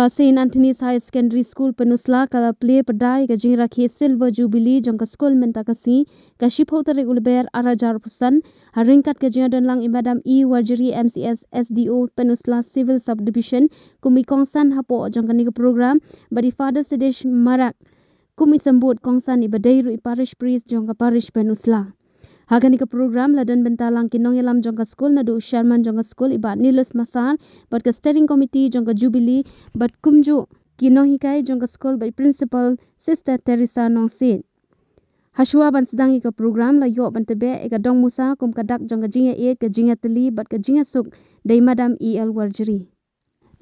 ka Saint Anthony's High Secondary School Pynursla kala Plie perdai ka jing rakhi silver jubilee jong ka school menta kasi ka shipho tarik ulber arajar pusan haringkat ka jing dan lang imadam warjiri MCS SDO Pynursla Civil Subdivision kumi kongsan hapo jong ka program bari Father Sidish Marak kumi sambut kongsan ibadai ru parish priest jong ka parish Pynursla. Hagan ka program ladan bentalang kinong yalam jong ka school na du Sherman jong ka school iba nilus masar bat ka steering committee jong ka jubilee bat kumju kinong hikai jong ka school by principal sister Teresa Nongsit. Hashua ban sedang ka program la yo ban tebe ka dong musa kum ka dak jong ka jinga ka jinga teli bat ka jinga suk dai madam warjiri.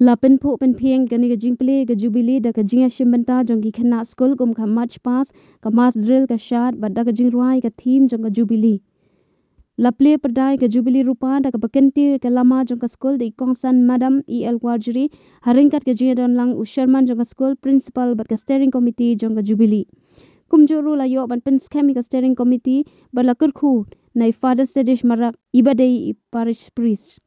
La pen pho pen phieng gani ka jing play ka jubilee da ka jinga shimbenta jong ki khana school kum ka march pass ka mass drill ka shot bat da ka jing ruai ka theme jong ka jubilee. La play perdai ka jubilee rupa da ka bakenti ka lama jong ka school di kongsan madam warjiri haringkat ka jinga don lang Sherman jong ka school principal bat ka steering committee jong ka jubilee. Kumjuru la yo ban pen skemi ka steering committee bat la kurkhu nai Father Sidish Marak ibadai parish priest.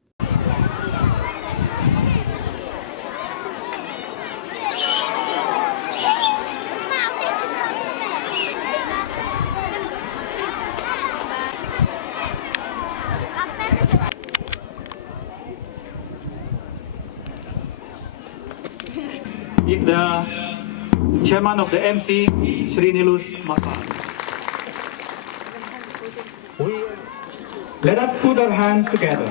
If the chairman of the MC, Shri Nilus Masa. Let us put our hands together.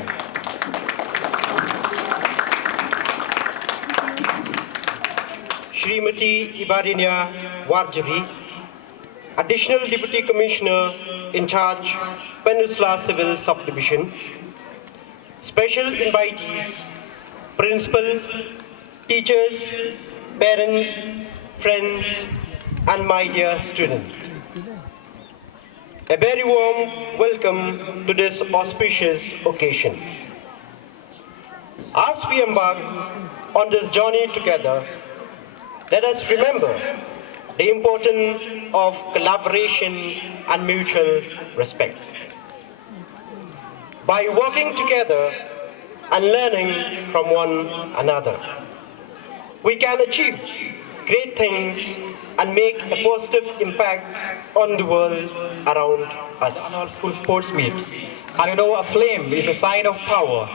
Srimati Ibadinia Warjiri, Additional Deputy Commissioner in charge, Pynursla Civil Subdivision. Special invitees, principal, teachers, parents, friends, and my dear students. A very warm welcome to this auspicious occasion. As we embark on this journey together, let us remember the importance of collaboration and mutual respect. By working together and learning from one another, we can achieve great things and make a positive impact on the world around us. Annual school sports meet. And you know, a flame is a sign of power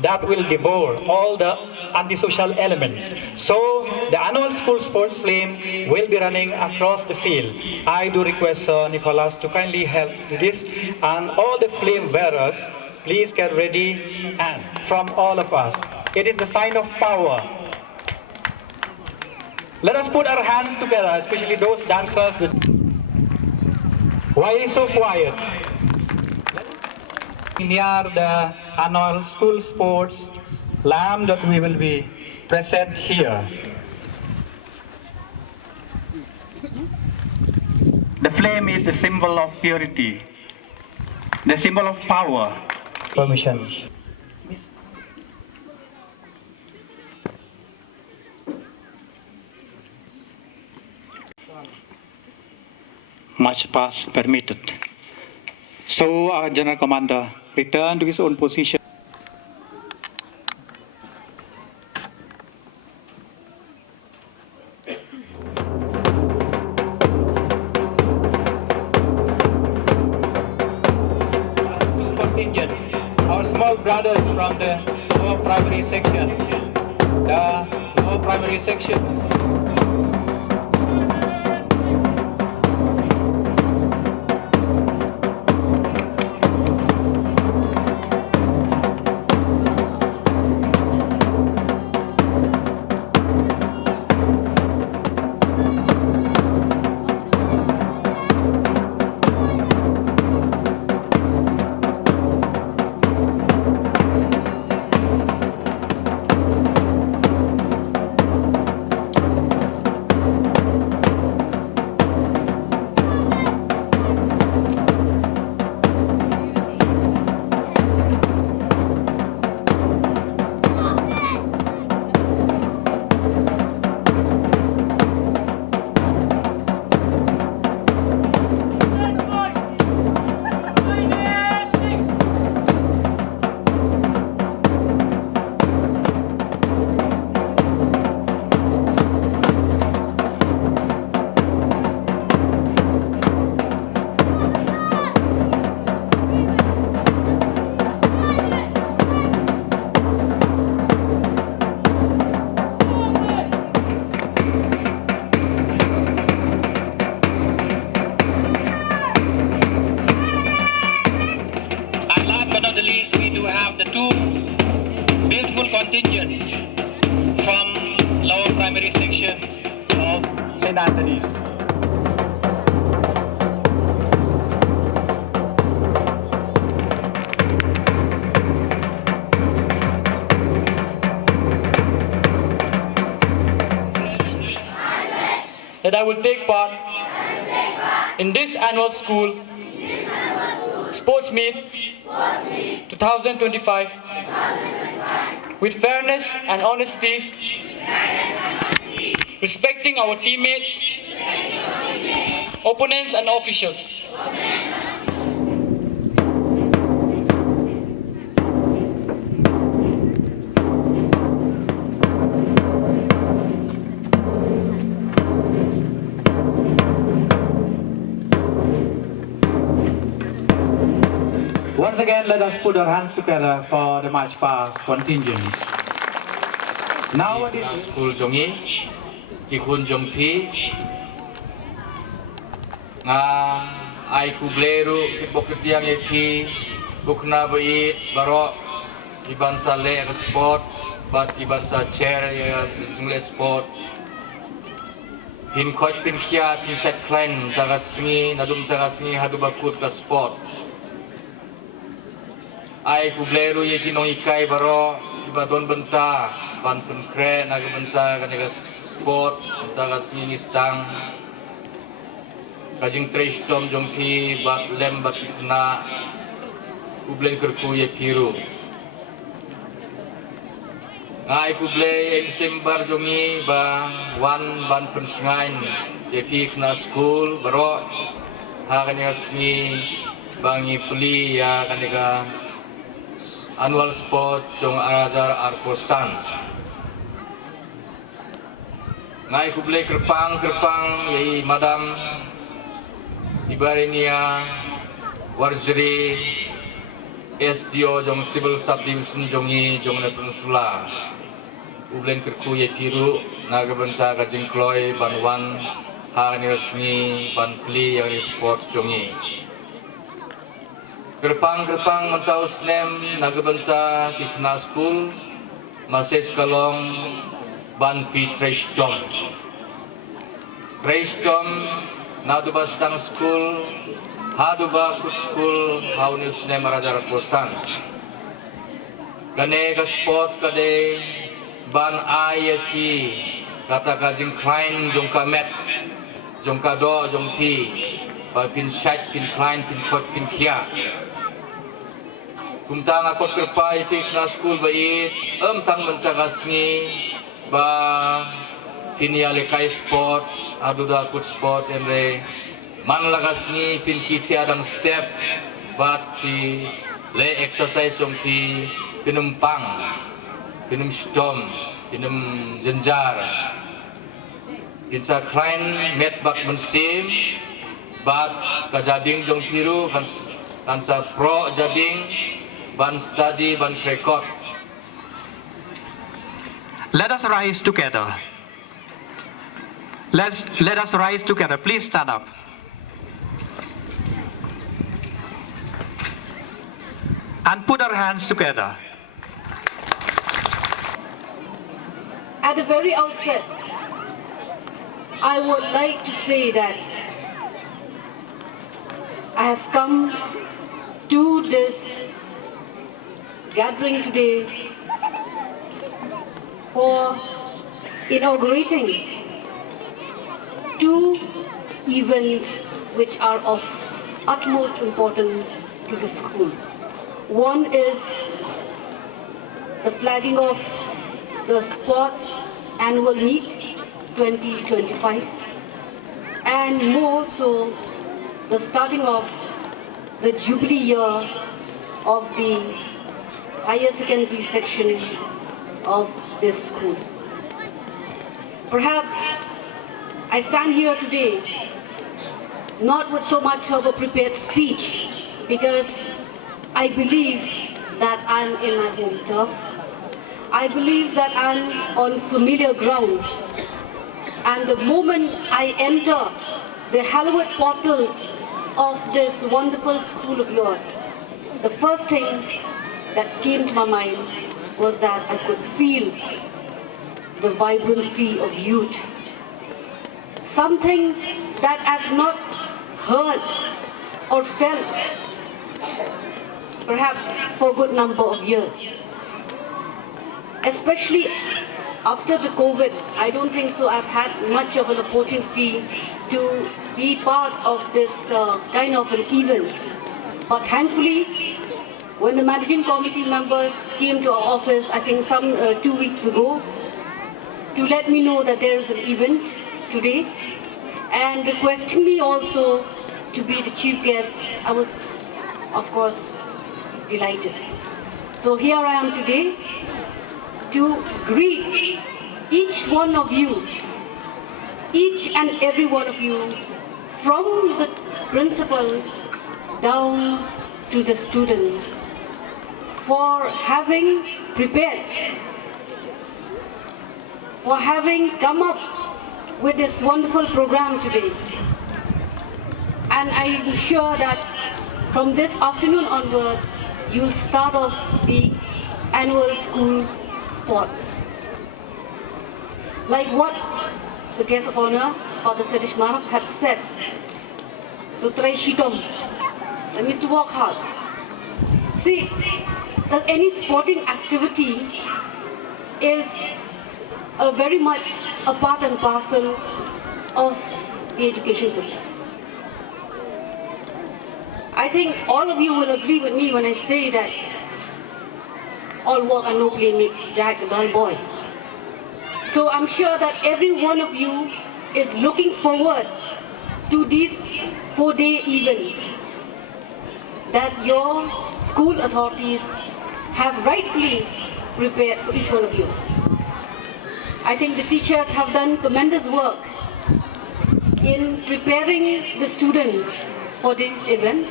that will devour all the antisocial elements. So, the annual school sports flame will be running across the field. I do request Nicholas to kindly help with this, and all the flame bearers, please get ready, and from all of us, it is the sign of power. Let us put our hands together, especially those dancers. Why is so quiet? Near the annual school sports lamp that we will be present here. The flame is the symbol of purity, the symbol of power. Permission. March pass permitted. So our General Commander returned to his own position. Contingents, our small brothers from the lower primary section. The lower primary section. have the two beautiful contingents from lower primary section of St. Anthony's. That I will take part in this annual school sports meet 2025 with fairness and honesty, respecting our teammates, opponents and officials. Once again, let us put our hands together for the march past contingents. Now it is school jongi, kikun jongpi, nga ay kubleru kipoketiang eki, bukna bui baro iban sa le sport, bat iban sa chair ya jungle sport. Pin coach pin kia pin set klein tagasngi nadum tagasngi hadu bakut ka sport. Ay kubleru ye kinong ikai baro iba don benta ban penkre naga benta kanega sport taga sini stang kajing trash tom jongki bat lem bat na kublen kerku ye piru ay kuble en sembar jongi ba wan ban pensingain ye pi kna school baro ha kanega sini bangi Plie ya kanega annual sport jong aradar arkosan ngai kuble kerpang yai madam ibarinia warjri SDO jong civil subdivision jongi jong na Pynursla ublen kerku ye piru naga benta ka jingkloi banwan ha ni resmi ban Plie yang sport jongi Gerpang mentau Snem nagbenta tikna school mases kalong ban pi trash tom naduba stang school haduba kut school haunus Snem rajar kosan gane ka sport kade ban ayati kata kajing klein jongka met jongka do jongpi ba pin shat pin klein pin kot pin kia kumtang akot kerpai tikna school bait tang mentagasngi ba piniale kai sport aduda kut sport emre man lagasngi pin kitia dang step bat pi le exercise jong pi pinumpang pinum stom pinum jenjar kinsa klein met bak mensim bat kajading jong piru kansa pro jading ban study ban record. Let us rise together. Let us rise together. Please stand up. And put our hands together. At the very outset, I would like to say that I have come to this gathering today for inaugurating two events which are of utmost importance to the school. One is the flagging of the sports annual meet 2025 and more so the starting of the jubilee year of the higher secondary section of this school. Perhaps I stand here today not with so much of a prepared speech because I believe that I'm in my home turf. I believe that I'm on familiar grounds, and the moment I enter the hallowed portals of this wonderful school of yours, the first thing that came to my mind was that I could feel the vibrancy of youth. Something that I've not heard or felt perhaps for a good number of years. Especially after the COVID, I don't think so I've had much of an opportunity to be part of this kind of an event. But thankfully, when the managing committee members came to our office, I think some 2 weeks ago, to let me know that there is an event today, and requesting me also to be the chief guest, I was, of course, delighted. So here I am today to greet each one of you, each and every one of you, from the principal down to the students, for having prepared, for having come up with this wonderful program today. And I'm sure that from this afternoon onwards, you'll start off the annual school sports. Like what the guest of honor, Father Sadish Mark, had said, to try shitom, that means to work hard. See, that any sporting activity is very much a part and parcel of the education system. I think all of you will agree with me when I say that all work and no play makes Jack a dull boy. So I'm sure that every one of you is looking forward to this 4-day event that your school authorities have rightfully prepared for each one of you. I think the teachers have done tremendous work in preparing the students for these events,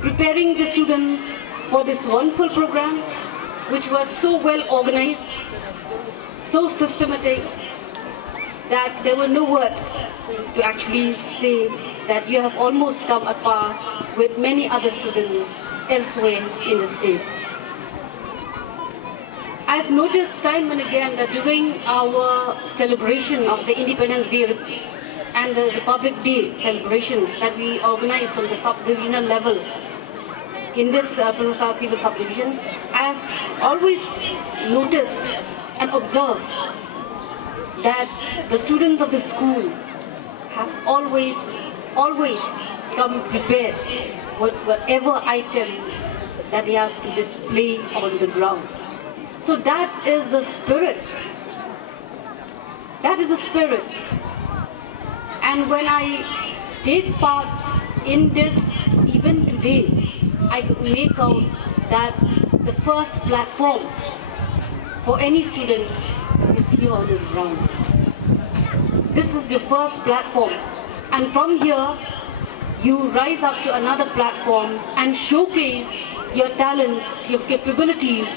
preparing the students for this wonderful program, which was so well organized, so systematic, that there were no words to actually say that you have almost come at par with many other students elsewhere in the state. I've noticed time and again that during our celebration of the Independence Day and the Republic Day celebrations that we organize on the sub-divisional level in this Pynursla civil subdivision, I've always noticed and observed that the students of the school have always come prepared with whatever items that they have to display on the ground. So that is the spirit. That is the spirit. And when I take part in this event today, I could make out that the first platform for any student is here on this ground. This is your first platform. And from here, you rise up to another platform and showcase your talents, your capabilities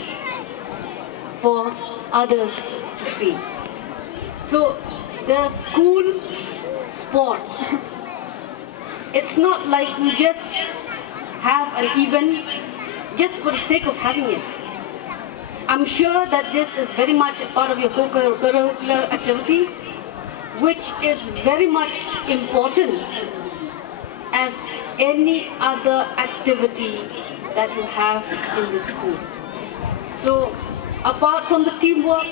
for others to see. So the school sports, it's not like you just have an event just for the sake of having it. I'm sure that this is very much a part of your co-curricular activity, which is very much important as any other activity that you have in the school. So apart from the teamwork,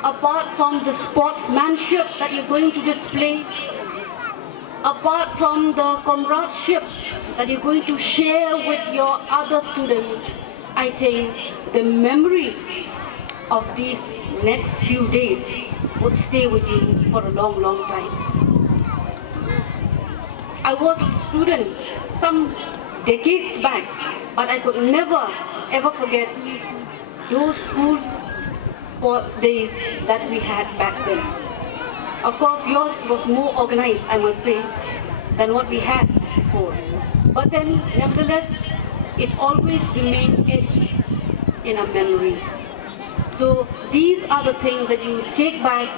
apart from the sportsmanship that you're going to display, apart from the comradeship that you're going to share with your other students, I think the memories of these next few days would stay with you for a long, long time. I was a student some decades back, but I could never ever forget those school sports days that we had back then. Of course, yours was more organized, I must say, than what we had before. But then, nevertheless, it always remained etched in our memories. So these are the things that you take back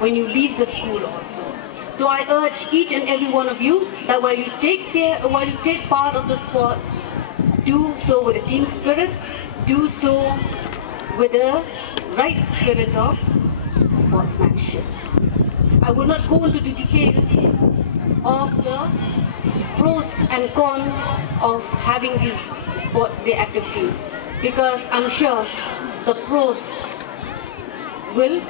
when you leave the school also. So I urge each and every one of you that while you take part of the sports, do so with a team spirit, do so with the right spirit of sportsmanship. I will not go into the details of the pros and cons of having these sports day activities, because I'm sure the pros will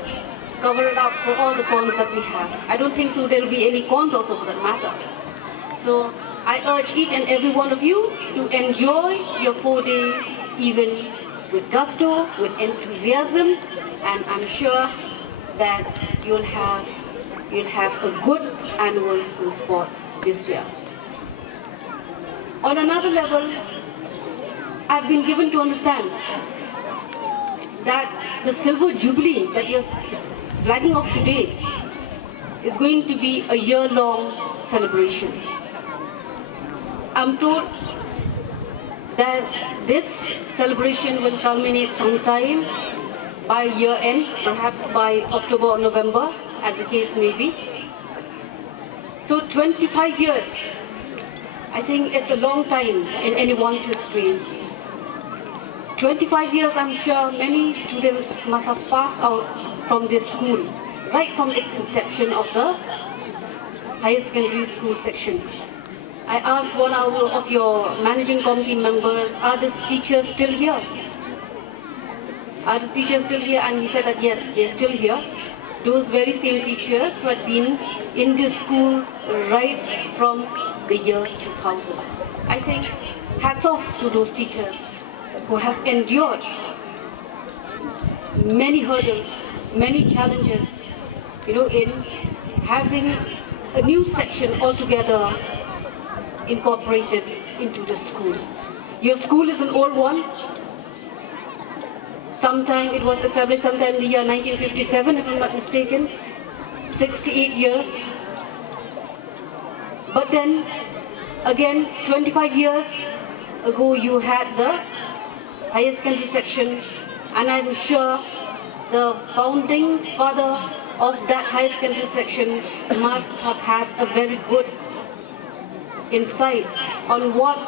cover it up for all the cons that we have. I don't think so there will be any cons also for that matter. So I urge each and every one of you to enjoy your 4-day event with gusto, with enthusiasm, and I'm sure that you'll have a good annual school sports this year. On another level, I've been given to understand that the silver jubilee that you're flagging off today is going to be a year-long celebration. I'm told that this celebration will culminate sometime by year end, perhaps by October or November, as the case may be. So 25 years, I think it's a long time in anyone's history. 25 years, I'm sure many students must have passed out from this school, right from its inception of the higher secondary school section. I asked one of your managing committee members, are the teachers still here? Are the teachers still here? And he said that yes, they're still here. Those very same teachers who had been in this school right from the year 2000. I think hats off to those teachers who have endured many hurdles, many challenges, in having a new section altogether incorporated into the school. Your school is an old one. Sometime it was established sometime in the year 1957, if I'm not mistaken, 68 years. But then, again, 25 years ago, you had the higher secondary section, and I'm sure the founding father of that higher secondary section must have had a very good insight on what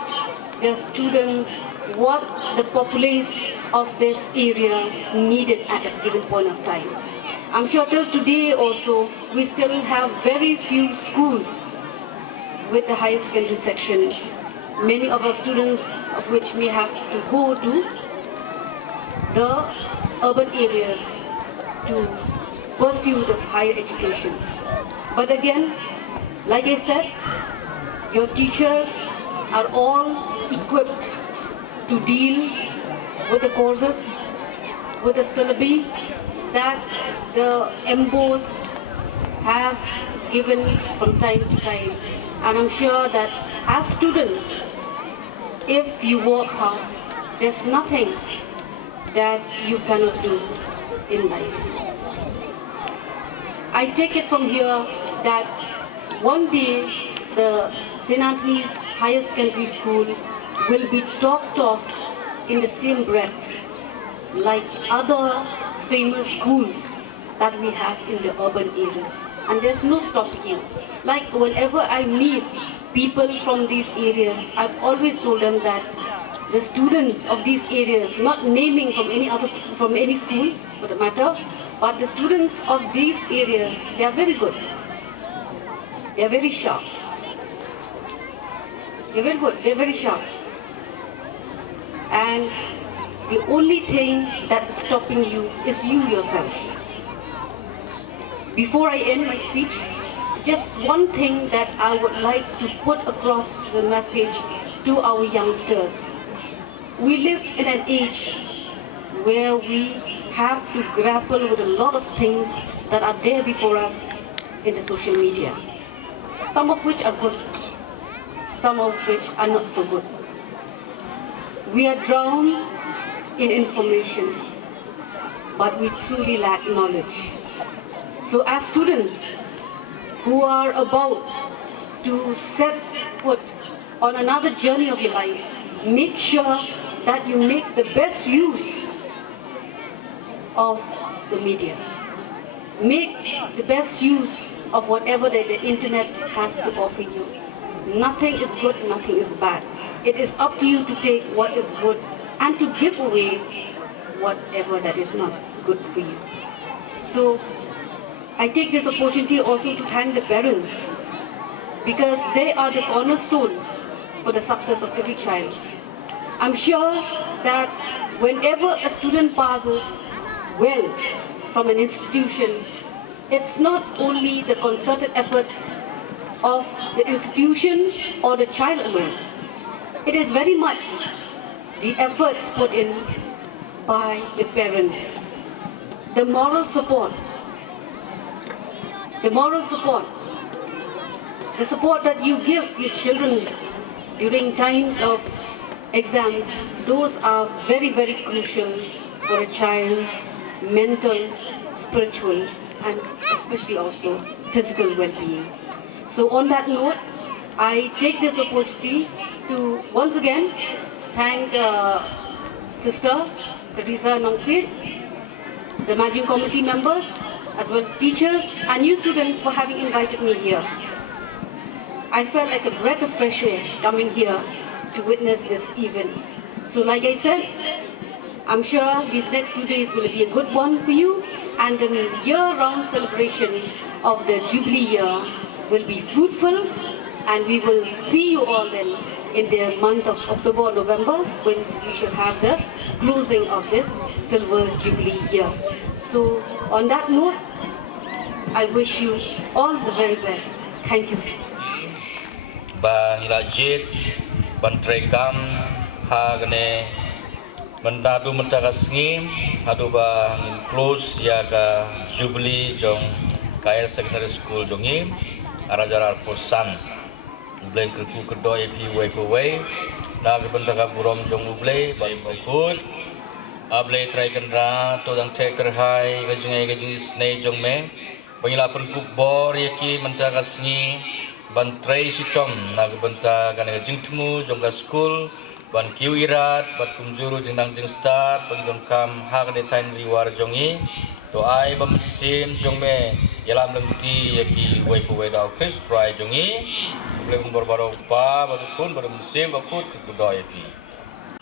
the students, what the populace of this area needed at a given point of time. I'm sure till today also, we still have very few schools with the higher secondary section. Many of our students of which may have to go to the urban areas to pursue the higher education. But again, like I said, your teachers are all equipped to deal with the courses, with the syllabi that the MBOs have given from time to time. And I'm sure that as students, if you work hard, there's nothing that you cannot do in life. I take it from here that one day the St. Anthony's Higher Secondary School will be talked of in the same breath like other famous schools that we have in the urban areas. And there's no stopping you. Like whenever I meet people from these areas, I've always told them that the students of these areas, not naming from any school for the matter, but the students of these areas, they are very good. They are very sharp. They're very good. They're very sharp. And the only thing that is stopping you is you yourself. Before I end my speech, just one thing that I would like to put across the message to our youngsters. We live in an age where we have to grapple with a lot of things that are there before us in the social media. Some of which are good, some of which are not so good. We are drowned in information, but we truly lack knowledge. So as students who are about to set foot on another journey of your life, make sure that you make the best use of the media. Make the best use of whatever that the internet has to offer you. Nothing is good, nothing is bad. It is up to you to take what is good and to give away whatever that is not good for you. So I take this opportunity also to thank the parents, because they are the cornerstone for the success of every child. I'm sure that whenever a student passes well from an institution, it's not only the concerted efforts of the institution or the child alone. It is very much the efforts put in by the parents, the moral support, the support that you give your children during times of exams. Those are very, very crucial for a child's mental, spiritual, and especially also physical well-being. So on that note, I take this opportunity to once again thank Sister Teresa Nongsit, the managing committee members, as well as teachers and you students for having invited me here. I felt like a breath of fresh air coming here to witness this event. So like I said, I'm sure these next few days will be a good one for you, and the year-round celebration of the Jubilee year will be fruitful, and we will see you all then in the month of October or November, when we should have the closing of this Silver Jubilee year. So on that note, I wish you all the very best. Thank you. Ba hilajit bantrekam hagne mendadu mentagasngim hadu ba close ya ka Jubilee jong KL Secondary School jongim arajar posan ublay kerku kedoi pi way po way na bentaga burom jong ublay ban kokut ablay try kendra to dang teker hai gajing snei jong me bangila perkuk bor yaki mentagasngi ban tray sitom na benta gane jingtmu jongga school ban kiu irat bat kumjuru jingdang jing start bagi don kam hak de tain liwar jongi to ai ba musim jongme yalam lemti yaki way po way da Chris try jongi boleh barbaro pa baru pun baru musim bakut ke budaya pi